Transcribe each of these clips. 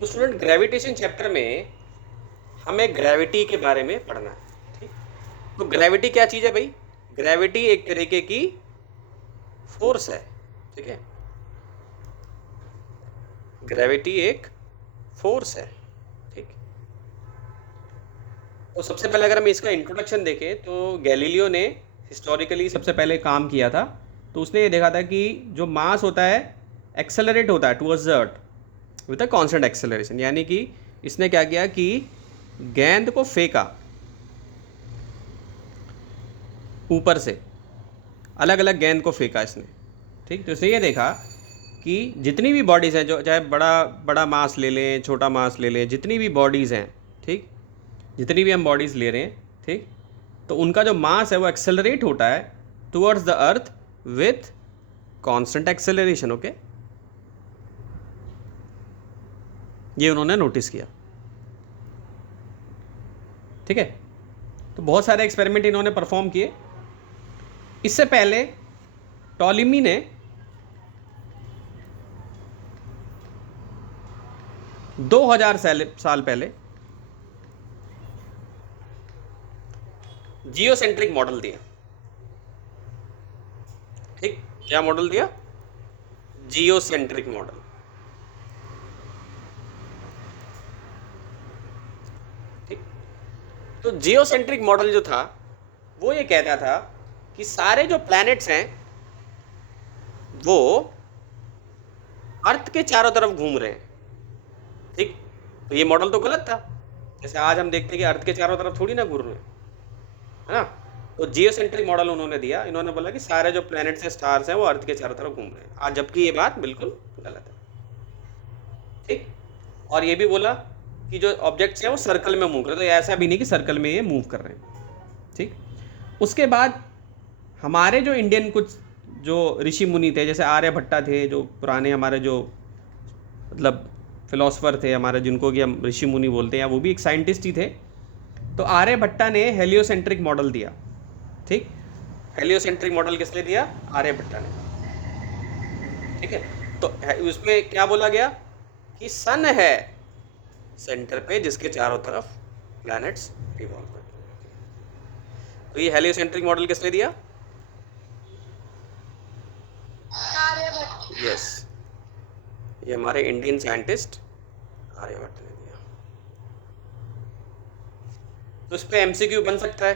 तो student gravitation chapter में हमें ग्रेविटी के बारे में पढ़ना है। ठीक, तो ग्रेविटी क्या चीज़ है भाई? ग्रेविटी एक तरीके की फोर्स है। ठीक है, ग्रेविटी एक फोर्स है। ठीक, तो सबसे पहले अगर हम इसका इंट्रोडक्शन देखें तो गैलीलियो ने हिस्टोरिकली सबसे पहले काम किया था। तो उसने ये देखा था कि जो मास होता है एक्सेलरेट होता है towards the earth with a constant acceleration. यानी कि इसने क्या किया कि गेंद को फेंका ऊपर से, अलग अलग गेंद को फेंका इसने। ठीक, तो इसने ये देखा कि जितनी भी बॉडीज़ हैं, जो चाहे बड़ा बड़ा मास ले लें, छोटा मास ले लें, जितनी भी बॉडीज़ हैं, ठीक, जितनी भी हम बॉडीज़ ले रहे हैं, ठीक, तो उनका जो मास है वो एक्सेलरेट होता है towards the earth with constant acceleration. Okay, ये उन्होंने नोटिस किया। ठीक है, तो बहुत सारे एक्सपेरिमेंट इन्होंने परफॉर्म किए। इससे पहले टॉलेमी ने 2000 साल पहले जियोसेंट्रिक मॉडल दिया। ठीक, क्या मॉडल दिया? Geocentric model. ठीक, तो जियोसेंट्रिक मॉडल जो था वो ये कहता था कि सारे जो प्लैनेट्स हैं वो अर्थ के चारों तरफ घूम रहे हैं। ठीक, तो ये मॉडल तो गलत था। जैसे आज हम देखते हैं कि अर्थ के चारों तरफ थोड़ी ना घूम रहे हैं, है ना। तो जियोसेंट्रिक मॉडल उन्होंने दिया। इन्होंने बोला कि सारे जो प्लैनेट्स हैं, स्टार्स हैं, वो अर्थ के चारों तरफ घूम रहे हैं, आज जबकि ये बात बिल्कुल गलत है। ठीक, और ये भी बोला कि जो ऑब्जेक्ट्स हैं वो सर्कल में मूव कर रहे हैं, तो ऐसा भी नहीं कि सर्कल में ये मूव कर रहे हैं। ठीक, उसके बाद हमारे जो इंडियन कुछ जो ऋषि मुनि थे, जैसे आर्यभट्टा थे, जो पुराने हमारे जो मतलब फिलोसफर थे हमारे, जिनको कि हम ऋषि मुनि बोलते हैं, वो भी एक साइंटिस्ट ही थे। तो आर्यभट्टा ने हेलियोसेंट्रिक मॉडल दिया। ठीक, हेलियोसेंट्रिक मॉडल किसने दिया? आर्यभट्टा ने। ठीक है, तो उसमें क्या बोला गया कि सन है सेंटर पे जिसके चारों तरफ प्लैनेट्स रिवॉल्व करते हैं। तो ये हेलियोसेंट्रिक मॉडल किसने दिया? यस, ये हमारे इंडियन साइंटिस्ट आर्यभट्ट ने दिया। तो इस पे एमसीक्यू बन सकता है।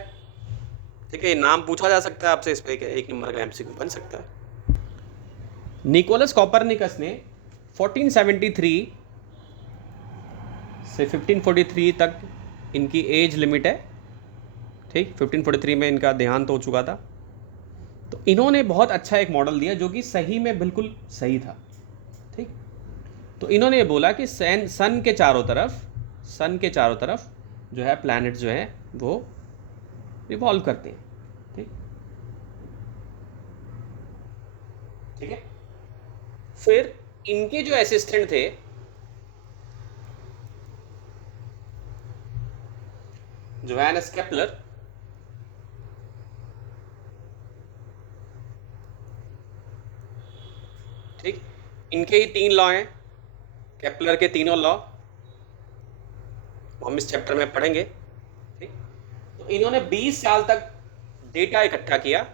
ठीक है, नाम पूछा जा सकता है आपसे, इस पे एक नंबर का एमसीक्यू बन सकता है। निकोलस कॉपरनिकस ने 1473 से 1543 तक इनकी एज लिमिट है। ठीक, 1543 में इनका देहांत हो चुका था। तो इन्होंने बहुत अच्छा एक मॉडल दिया जो कि सही में बिल्कुल सही था। ठीक, तो इन्होंने ये बोला कि सन के चारों तरफ जो है प्लैनेट्स जो है वो रिवॉल्व करते हैं। ठीक, ठीक है, फिर इनके जो असिस्टेंट थे जोहानस केपलर, ठीक, इनके ही 3 लॉ हैं, केपलर के तीनों लॉ हम इस चैप्टर में पढ़ेंगे। ठीक, तो इन्होंने 20 साल तक डेटा इकट्ठा किया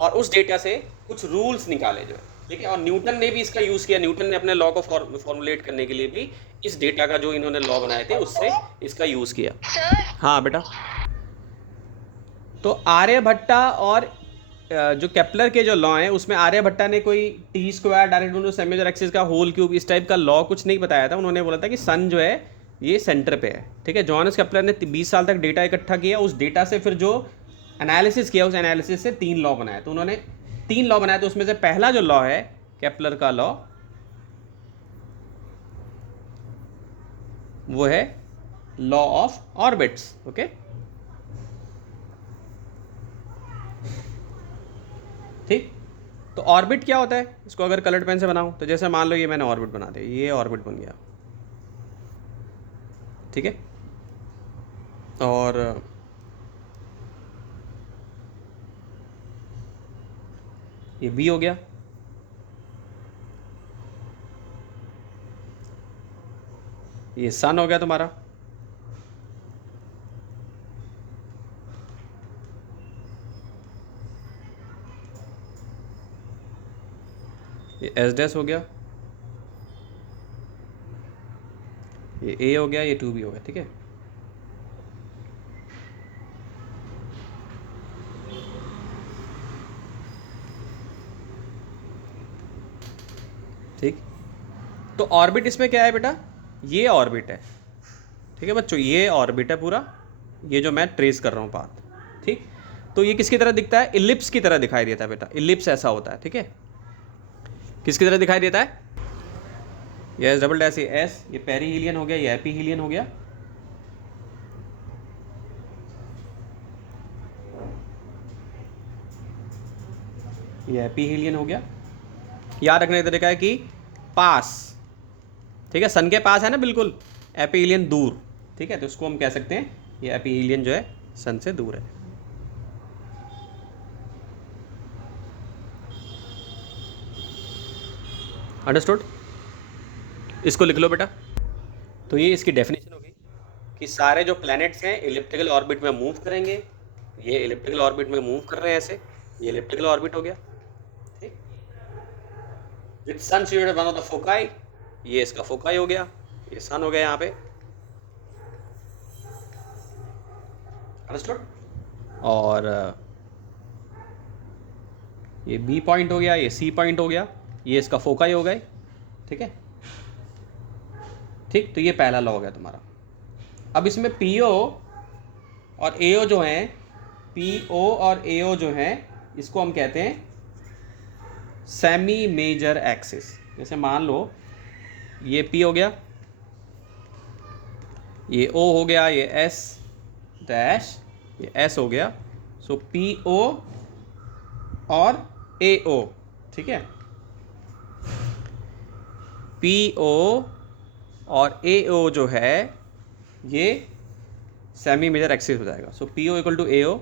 और उस डेटा से कुछ रूल्स निकाले जो है। ठीक है, और न्यूटन ने भी इसका यूज़ किया। न्यूटन ने अपने लॉ को फॉर्मुलेट करने के लिए भी इस डेटा का जो इन्होंने लॉ बनाए थे उससे इसका यूज़ किया। हाँ बेटा, तो आर्यभट्टा और जो केपलर के जो लॉ हैं उसमें आर्यभट्टा ने कोई T square, direct semi axis का होल क्यूब, इस टाइप का लॉ कुछ नहीं बताया था। उन्होंने बोला था कि सन जो है ये सेंटर पे है। ठीक है, जोहानस केपलर ने 20 साल तक डेटा इकट्ठा किया, उस डेटा से फिर जो एनालिसिस किया, उस एनालिसिस से 3 लॉ बनाया। तो उन्होंने 3 लॉ बनाया, तो उसमें से पहला जो लॉ है केपलर का लॉ वो है लॉ ऑफ ऑर्बिट्स। ओके, ठीक, तो ऑर्बिट क्या होता है, इसको अगर कलर्ड पेन से बनाऊं तो जैसे मान लो ये मैंने ऑर्बिट बना दिया, ये ऑर्बिट बन गया। ठीक है, और ये बी हो गया। ये सन हो गया तुम्हारा, ये एस डैश हो गया, ये ए हो गया, ये 2b हो गया। ठीक है, ठीक। तो ऑर्बिट इसमें क्या है बेटा, ये ऑर्बिट है। ठीक है बच्चों, ये ऑर्बिट है पूरा, ये जो मैं ट्रेस कर रहा हूँ पाथ। ठीक, तो ये किसकी तरह दिखता है, इलिप्स की तरह दिखाई देता है बेटा, इलिप्स ऐसा होता है। ठीक है, किसकी तरह दिखाई देता है, ये एस डबल डैश, ये एस, ये पेरीहीलियन हो गया, ये एपीहीलियन हो गया। ये एपीहीलियन हो गया। याद रखने का तरीका है कि पास, ठीक है, सन के पास है ना बिल्कुल, एपीहीलियन दूर। ठीक है, तो इसको हम कह सकते हैं ये एपीहीलियन जो है सन से दूर है। अंडरस्टूड, इसको लिख लो बेटा। तो ये इसकी डेफिनेशन होगी कि सारे जो प्लैनेट्स हैं इलिप्टिकल ऑर्बिट में मूव करेंगे। ये इलिप्टिकल ऑर्बिट में मूव कर रहे हैं ऐसे, ये इलिप्टिकल ऑर्बिट हो गया। ठीक, with sun situated one of the foci, ये इसका फोकाई हो गया, ये सन हो गया यहाँ पे। अंडरस्टूड, और ये बी पॉइंट हो गया, ये सी पॉइंट हो गया, ये इसका फोकाई हो गए। ठीक है, ठीक, तो ये पहला लॉ हो गया तुम्हारा। अब इसमें पीओ और एओ जो हैं, पीओ और एओ जो हैं, इसको हम कहते हैं सेमी मेजर एक्सिस। जैसे मान लो ये पी हो गया, ये ओ हो गया, ये एस डैश, ये एस हो गया। सो पी ओ और ए ओ। ठीक है, पी ओ और ए ओ जो है ये सेमी मेजर एक्सिस हो जाएगा। सो पी ओ इक्वल टू ए ओ,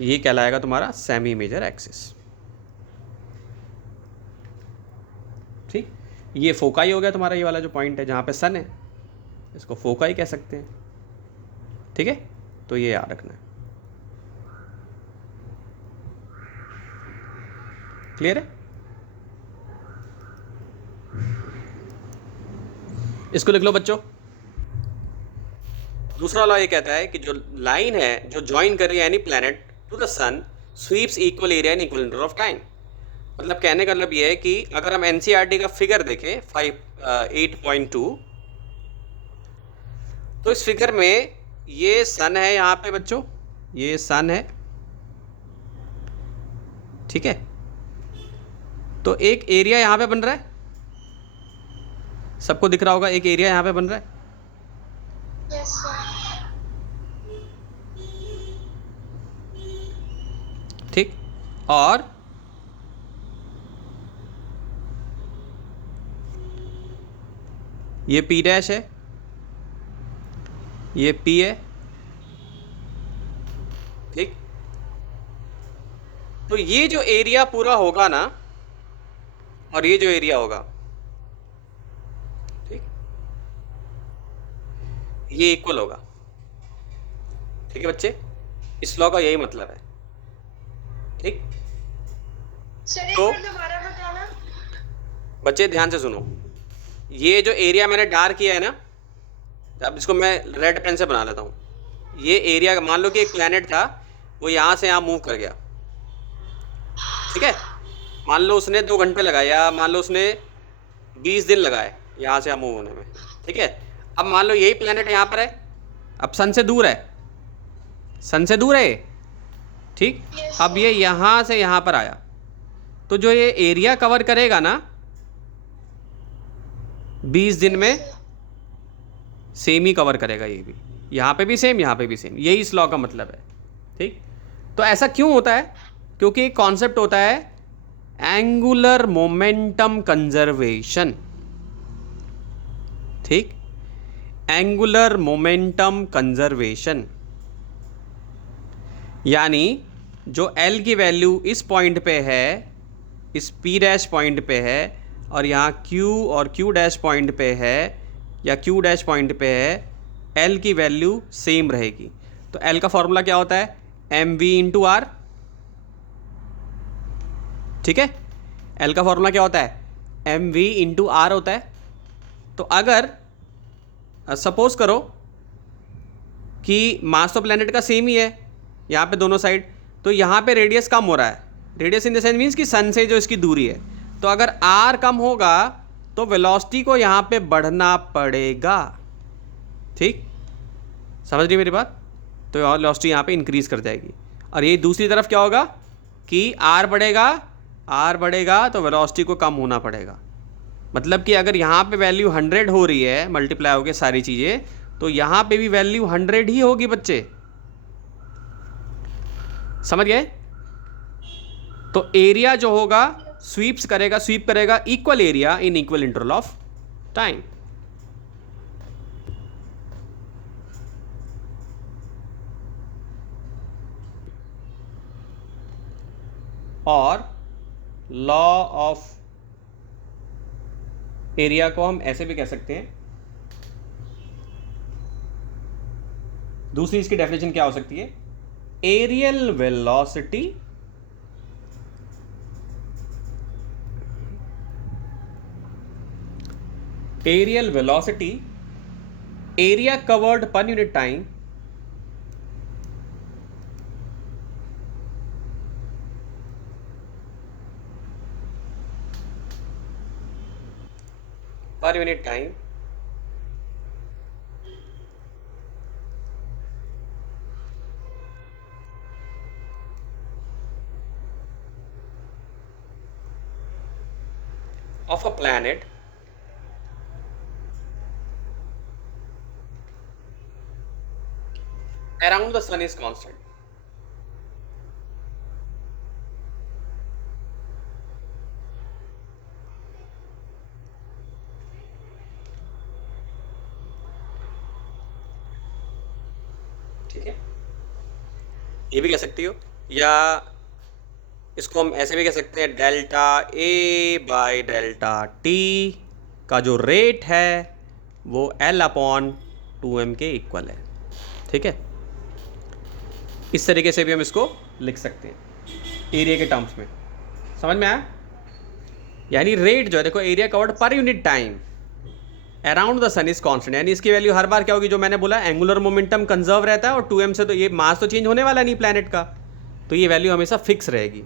ये कहलाएगा तुम्हारा सेमी मेजर एक्सिस। ठीक, ये फोकाई हो गया तुम्हारा, ये वाला जो पॉइंट है जहाँ पे सन है, इसको फोकाई कह सकते हैं। ठीक है, तो ये याद रखना है। क्लियर है, इसको लिख लो बच्चों। दूसरा लॉ ये कहता है कि जो लाइन है जो ज्वाइन कर रही है any planet to the sun sweeps equal area in equal interval of time. मतलब कहने का मतलब ये है कि अगर हम एनसीईआरटी का फिगर देखें 8.2, तो इस फिगर में ये सन है यहाँ पे बच्चों, ये सन है। ठीक है, तो एक एरिया यहाँ पे बन रहा है, सबको दिख रहा होगा, एक एरिया यहाँ पे बन रहा है। Yes, sir. ठीक, और ये पी डैश है, ये पी है। ठीक, तो ये जो एरिया पूरा होगा ना, और ये जो एरिया होगा, ठीक, ये इक्वल होगा। ठीक है बच्चे, इस लॉ का यही मतलब है। ठीक, सर एक तो बार दोबारा बताना। बच्चे ध्यान से सुनो, ये जो एरिया मैंने डार्क किया है ना, अब इसको मैं रेड पेन से बना लेता हूँ। ये एरिया, मान लो कि एक प्लैनेट था, वो यहाँ से यहाँ मूव कर गया। ठीक है, मान लो उसने 2 घंटे लगाए, या मान लो उसने 20 दिन लगाए यहाँ से यहाँ मूव होने में। ठीक है, अब मान लो यही प्लैनेट यहाँ पर है, अब सन से दूर है, सन से दूर है ये। ठीक, अब ये यहाँ से यहाँ पर आया, तो जो ये एरिया कवर करेगा ना 20 दिन में, सेम ही कवर करेगा। ये भी यहाँ पे भी सेम, यहाँ पे भी सेम, यही इस लॉ का मतलब है। ठीक, तो ऐसा क्यों होता है, क्योंकि एक कॉन्सेप्ट होता है एंगुलर मोमेंटम कंजर्वेशन। ठीक, एंगुलर मोमेंटम कंजर्वेशन, यानी जो L की वैल्यू इस पॉइंट पे है, इस P डैश पॉइंट पे है, और यहाँ Q और Q डैश पॉइंट पे है या Q डैश पॉइंट पे है, L की वैल्यू सेम रहेगी। तो L का फॉर्मूला क्या होता है? mv into R. ठीक है, L का फॉर्मूला क्या होता है? mv इंटू आर होता है। तो अगर सपोज करो कि मास तो प्लेनेट का सेम ही है यहाँ पे दोनों साइड, तो यहाँ पे रेडियस कम हो रहा है। Radius in the sense means कि सन से जो इसकी दूरी है। तो अगर r कम होगा तो वेलोसिटी को यहाँ पे बढ़ना पड़ेगा। ठीक, समझ रही मेरी बात? तो वेलोसिटी यहाँ पे इंक्रीज कर जाएगी। और ये दूसरी तरफ क्या होगा कि r बढ़ेगा तो वेलोसिटी को कम होना पड़ेगा। मतलब कि अगर यहाँ पे वैल्यू 100 हो रही है मल्टीप्लाई होके सारी चीज़ें, तो यहाँ पे भी वैल्यू 100 ही होगी बच्चे। समझ गए? तो एरिया जो होगा स्वीप करेगा equal area in equal interval of time. और लॉ ऑफ एरिया को हम ऐसे भी कह सकते हैं, दूसरी इसकी डेफिनेशन क्या हो सकती है? Areal velocity area covered per unit time per unit time of a planet around the sun is constant. ठीक है, ये भी कह सकती हो, या इसको हम ऐसे भी कह सकते हैं, delta A by delta T का जो रेट है वो L अपॉन 2m के इक्वल है। ठीक है, इस तरीके से भी हम इसको लिख सकते हैं एरिया के टर्म्स में। समझ में आया? यानी रेट जो है, देखो area covered per unit time around the sun is constant, यानी इसकी वैल्यू हर बार क्या होगी? जो मैंने बोला, एंगुलर मोमेंटम कंजर्व रहता है और 2m से तो ये मास तो चेंज होने वाला नहीं प्लैनेट का, तो ये वैल्यू हमेशा फिक्स रहेगी।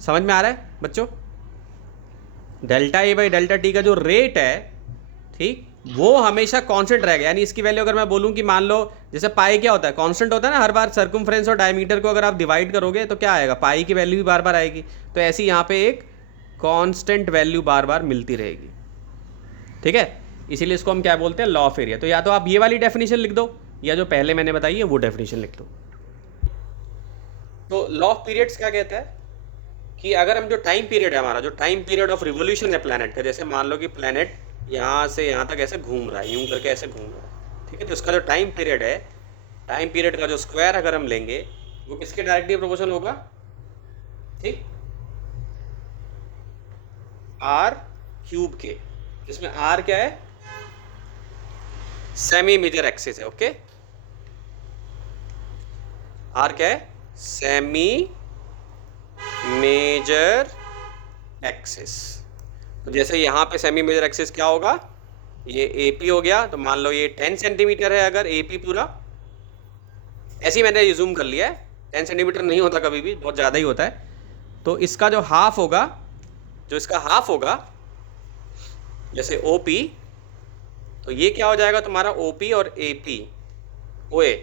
समझ में आ रहा है बच्चों? Delta A by delta T का जो रेट है, ठीक, वो हमेशा कांस्टेंट रहेगा। यानी इसकी वैल्यू अगर मैं बोलूं कि मान लो जैसे पाई क्या होता है? कांस्टेंट होता है ना, हर बार सर्कमफ्रेंस और डायमीटर को अगर आप डिवाइड करोगे तो क्या आएगा? पाई की वैल्यू भी बार बार आएगी। तो ऐसी यहाँ पे एक कांस्टेंट वैल्यू बार बार मिलती रहेगी। ठीक है, इसीलिए इसको हम क्या बोलते हैं? Law of area. तो या तो आप ये वाली डेफिनेशन लिख दो या जो पहले मैंने बताई है वो डेफिनेशन लिख दो। तो लॉ ऑफ पीरियड्स क्या कहता है कि अगर हम जो टाइम पीरियड है हमारा, जो टाइम पीरियड ऑफ रिवोल्यूशन है प्लैनेट का, जैसे मान लो कि प्लैनेट यहाँ से यहाँ तक ऐसे घूम रहा है, यूं करके ऐसे घूम रहा है, ठीक है, तो उसका जो टाइम पीरियड है, टाइम पीरियड का जो स्क्वायर अगर हम लेंगे वो किसके डायरेक्टली प्रोपोर्शनल होगा? ठीक, आर क्यूब के, जिसमें आर क्या है? सेमी मेजर एक्सिस है। ओके, आर क्या है? Semi major axis. तो जैसे यहाँ पे सेमी मेजर एक्सिस क्या होगा? ये AP हो गया। तो मान लो ये 10 सेंटीमीटर है अगर AP पूरा, ऐसे ही मैंने जूम कर लिया है, 10 सेंटीमीटर नहीं होता, कभी भी बहुत ज़्यादा ही होता है। तो इसका जो हाफ होगा, जो इसका हाफ होगा जैसे OP, तो ये क्या हो जाएगा तुम्हारा? OP और AP OA,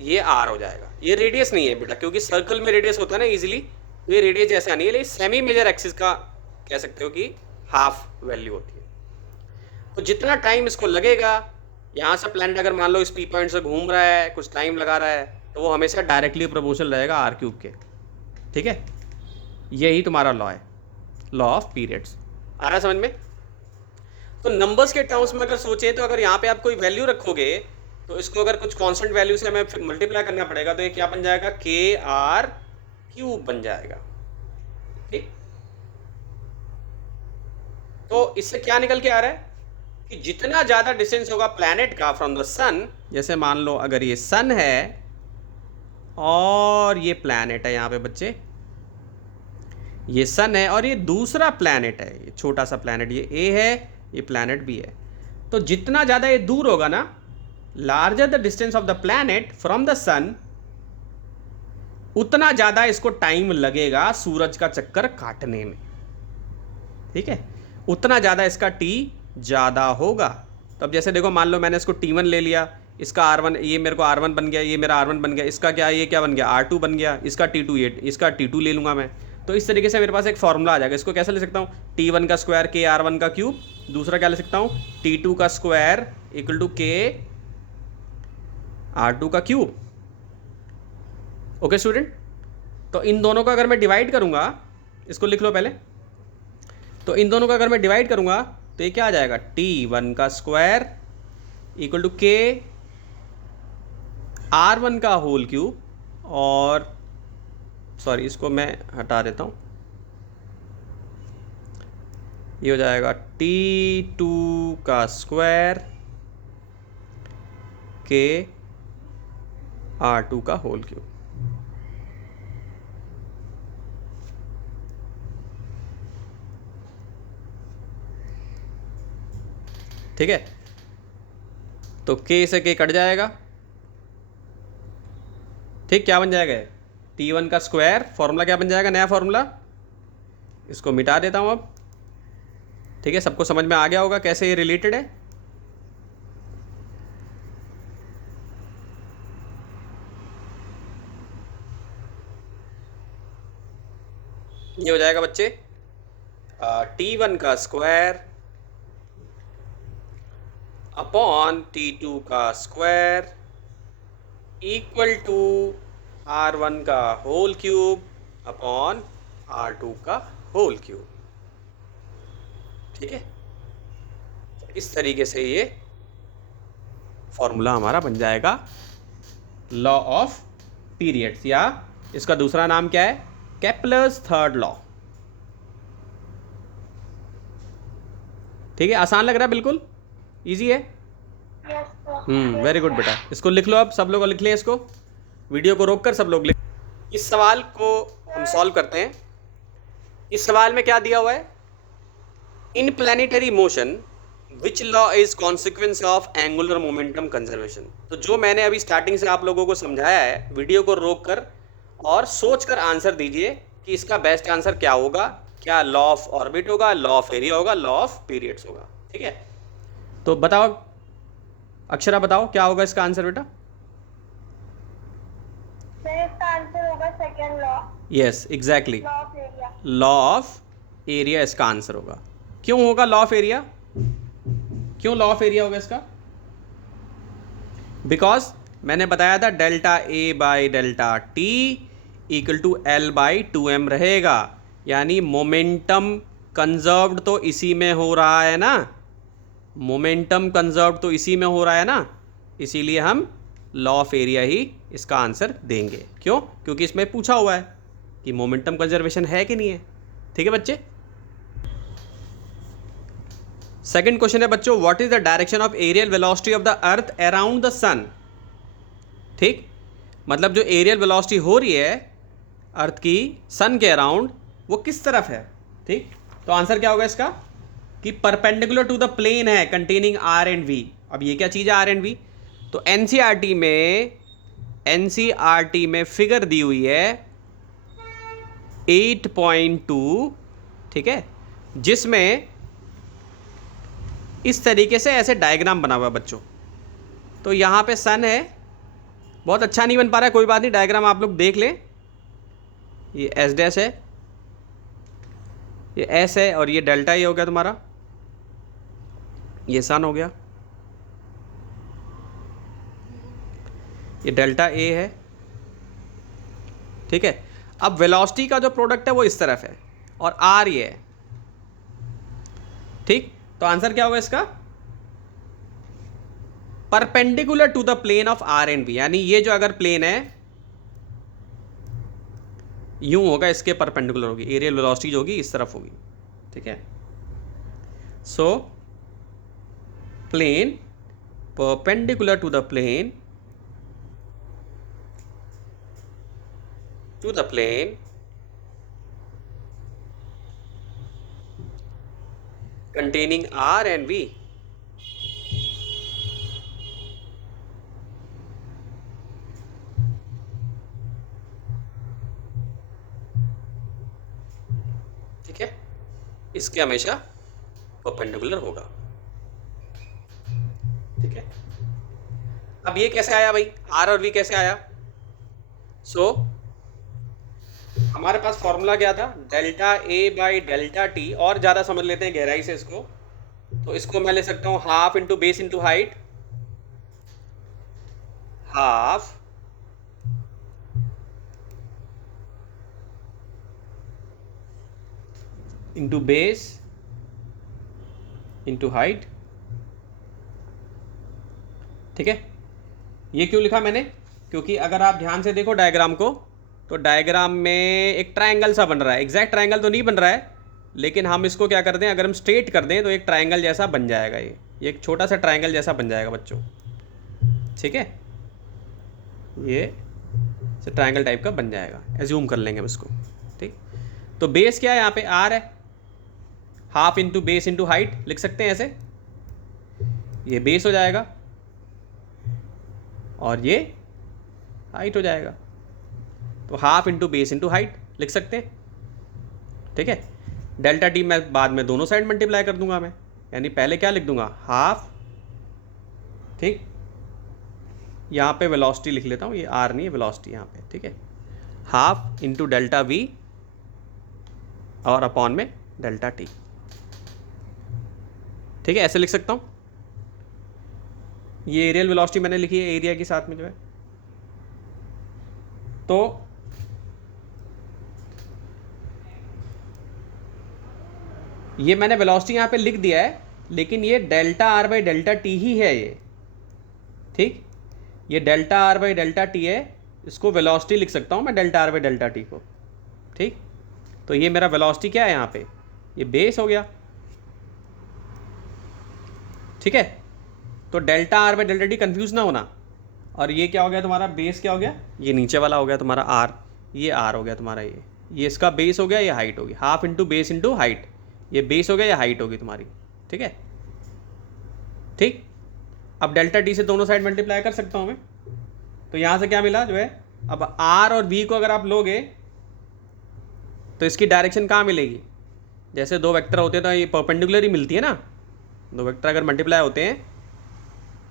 ये R हो जाएगा। ये रेडियस नहीं है बेटा, क्योंकि सर्कल में रेडियस होता है ना इजीली, तो ये रेडियस ऐसा नहीं है, लेकिन सेमी मेजर एक्सिस का कह सकते हो कि हाफ वैल्यू होती है। तो जितना टाइम इसको लगेगा, यहाँ से प्लैनेट अगर मान लो इस P पॉइंट से घूम रहा है, कुछ टाइम लगा रहा है, तो वो हमेशा डायरेक्टली प्रोपोर्शनल रहेगा आर क्यूब के। ठीक है, यही तुम्हारा लॉ है, लॉ ऑफ पीरियड्स। आ रहा है समझ में? तो नंबर्स के टर्म्स में अगर सोचें, तो अगर यहाँ पे आप कोई वैल्यू रखोगे तो इसको अगर कुछ कांस्टेंट वैल्यू से हमें मल्टीप्लाई करना पड़ेगा, तो ये क्या बन जाएगा? KR³ बन जाएगा। ठीक, तो इससे क्या निकल के आ रहा है कि जितना ज़्यादा डिस्टेंस होगा प्लैनेट का फ्रॉम द सन, जैसे मान लो अगर ये सन है और ये प्लैनेट है यहाँ पे बच्चे, ये सन है और ये दूसरा प्लैनेट है, ये छोटा सा प्लैनेट, ये ए है, ये प्लैनेट भी है। तो जितना ज़्यादा ये दूर होगा ना, larger the distance of the planet from the sun, उतना ज़्यादा इसको टाइम लगेगा सूरज का चक्कर काटने में। ठीक है, उतना ज़्यादा इसका टी ज़्यादा होगा। तो अब जैसे देखो, मान लो मैंने इसको T1 ले लिया, इसका R1, ये मेरे को R1 बन गया, ये मेरा R1 बन गया, इसका क्या, ये क्या बन गया, R2 बन गया, इसका T2, ये इसका T2 ले लूँगा मैं। तो इस तरीके से मेरे पास एक फॉर्मूला आ जाएगा। इसको कैसे ले सकता हूँ, T1 का स्क्वायर K R1 का क्यूब, दूसरा क्या ले सकता हूँ, T2 का square equal to K R2 का क्यूब। ओके स्टूडेंट, तो इन दोनों का अगर मैं डिवाइड करूँगा, इसको लिख लो पहले, तो इन दोनों का अगर मैं डिवाइड करूँगा तो ये क्या आ जाएगा, T1 का square equal to K R1 का होल क्यूब, और सॉरी इसको मैं हटा देता हूँ, ये हो जाएगा T2 का स्क्वायर K R2 का होल क्यूब। ठीक है, तो K से K कट जाएगा। ठीक, क्या बन जाएगा, T1 का स्क्वायर, फॉर्मूला क्या बन जाएगा, नया फॉर्मूला, इसको मिटा देता हूं अब। ठीक है, सबको समझ में आ गया होगा कैसे ये रिलेटेड है। ये हो जाएगा बच्चे T1 का स्क्वायर अपॉन T2 का स्क्वायर इक्वल टू R1 का होल क्यूब अपॉन R2 का होल क्यूब। ठीक है, इस तरीके से ये फॉर्मूला हमारा बन जाएगा लॉ ऑफ पीरियड्स, या इसका दूसरा नाम क्या है, केपलर्स थर्ड लॉ। ठीक है, आसान लग रहा है, बिल्कुल इजी है। Yes, sir. वेरी गुड बेटा, इसको लिख लो अब, सब लोग लिख लें इसको, वीडियो को रोक कर सब लोग लिख। इस सवाल को हम सॉल्व करते हैं। इस सवाल में क्या दिया हुआ है, in planetary motion which law is consequence of angular momentum conservation. तो जो मैंने अभी स्टार्टिंग से आप लोगों को समझाया है, वीडियो को रोक कर और सोच कर आंसर दीजिए कि इसका बेस्ट आंसर क्या होगा, क्या लॉ ऑफ ऑर्बिट होगा, लॉ ऑफ एरिया होगा, लॉ ऑफ पीरियड्स होगा। ठीक है, तो बताओ अक्षरा, बताओ क्या होगा इसका आंसर बेटा। सर इसका आंसर होगा second law, yes exactly, law of area. Law of area इसका आंसर होगा। क्यों होगा लॉ ऑफ एरिया, क्यों लॉ ऑफ एरिया होगा इसका, बिकॉज मैंने बताया था delta A by delta T equal to L by 2m रहेगा, यानी मोमेंटम कंजर्व्ड तो इसी में हो रहा है ना, मोमेंटम कंजर्व तो इसी में हो रहा है ना, इसीलिए हम लॉ ऑफ एरिया ही इसका आंसर देंगे। क्यों, क्योंकि इसमें पूछा हुआ है कि मोमेंटम कंजर्वेशन है कि नहीं है। ठीक है बच्चे, सेकंड क्वेश्चन है बच्चों, what is the direction of areal velocity of the earth around the sun. ठीक, मतलब जो एरियल वेलोसिटी हो रही है अर्थ की सन के अराउंड, वो किस तरफ है। ठीक, तो आंसर क्या होगा इसका कि परपेंडिकुलर टू द प्लेन है कंटेनिंग आर एंड वी। अब ये क्या चीज़ है आर एंड वी, तो एनसीईआरटी में फिगर दी हुई है 8.2, ठीक है, जिसमें इस तरीके से ऐसे डायग्राम बना हुआ है बच्चों। तो यहाँ पे सन है, बहुत अच्छा नहीं बन पा रहा है, कोई बात नहीं, डायग्राम आप लोग देख लें। ये एस डैश है, ये एस है, और ये डेल्टा ये हो गया तुम्हारा, ये सन हो गया, ये डेल्टा ए है। ठीक है, अब वेलोसिटी का जो प्रोडक्ट है वो इस तरफ है और आर ये है। ठीक, तो आंसर क्या होगा इसका, perpendicular to the plane of R and B, यानी ये जो अगर प्लेन है यूं होगा, इसके परपेंडिकुलर होगी, एरियल वेलोसिटी जो होगी इस तरफ होगी। ठीक है, so plane perpendicular to the plane containing R and V ठीक है, इसके हमेशा परपेंडिकुलर होगा। ठीक है, अब ये कैसे आया भाई, R और V कैसे आया? सो हमारे पास फॉर्मूला क्या था, delta A by delta T, और ज़्यादा समझ लेते हैं गहराई से इसको, तो इसको मैं ले सकता हूँ half into base into height, half into base into height. ठीक है, ये क्यों लिखा मैंने, क्योंकि अगर आप ध्यान से देखो डायग्राम को, तो डायग्राम में एक ट्रायंगल सा बन रहा है, एग्जैक्ट ट्रायंगल तो नहीं बन रहा है, लेकिन हम इसको क्या कर दें, अगर हम स्ट्रेट कर दें तो एक ट्रायंगल जैसा बन जाएगा, ये एक छोटा सा ट्रायंगल जैसा बन जाएगा बच्चों। ठीक है, ये ट्रायंगल टाइप का बन जाएगा, एज्यूम कर लेंगे हम इसको। ठीक, तो बेस क्या है यहाँ पे, आर है, half into base into height लिख सकते हैं ऐसे, ये बेस हो जाएगा और ये हाइट हो जाएगा, तो half into base into height लिख सकते हैं। ठीक है, डेल्टा टी मैं बाद में दोनों साइड मल्टीप्लाई कर दूंगा मैं, यानी पहले क्या लिख दूंगा, हाफ, ठीक, यहाँ पे वेलोसिटी लिख लेता हूँ, ये आर नहीं है, वेलोसिटी यहाँ पे। ठीक है, हाफ इंटू डेल्टा वी और अपॉन में डेल्टा टी। ठीक है, ऐसे लिख सकता हूँ, ये एरियल वेलोसिटी मैंने लिखी है एरिया के साथ में जो है। तो ये मैंने वेलोसिटी यहाँ पे लिख दिया है, लेकिन ये delta R by delta T ही है ये। ठीक, ये delta R by delta T है, इसको वेलोसिटी लिख सकता हूँ मैं delta R by delta T को। ठीक, तो ये मेरा वेलोसिटी क्या है यहाँ पे, ये बेस हो गया। ठीक है, तो delta R by delta T confuse ना होना, और ये क्या हो गया तुम्हारा, बेस क्या हो गया, ये नीचे वाला हो गया तुम्हारा आर, ये आर हो गया तुम्हारा, ये इसका बेस हो गया, ये हाइट होगी, half into base into height, ये बेस हो गया, ये हाइट होगी तुम्हारी। ठीक है, ठीक, अब डेल्टा टी से दोनों साइड मल्टीप्लाई कर सकता हूँ मैं, तो यहाँ से क्या मिला जो है, अब आर और वी को अगर आप लोगे तो इसकी डायरेक्शन कहाँ मिलेगी, जैसे दो वेक्टर होते हैं तो ये परपेंडिकुलर ही मिलती है ना, दो वेक्टर अगर मल्टीप्लाई होते हैं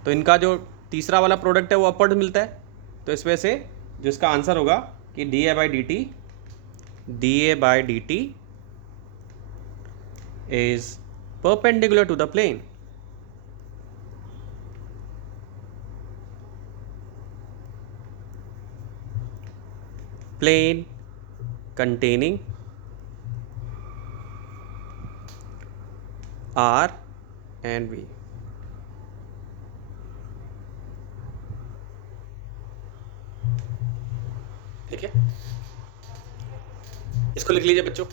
तो इनका जो तीसरा वाला प्रोडक्ट है वो अपवर्ड मिलता है, तो इस वजह से जो इसका आंसर होगा कि D A by D T is perpendicular to the plane. Plane containing R and V. ठीक है, इसको लिख लीजिए बच्चों।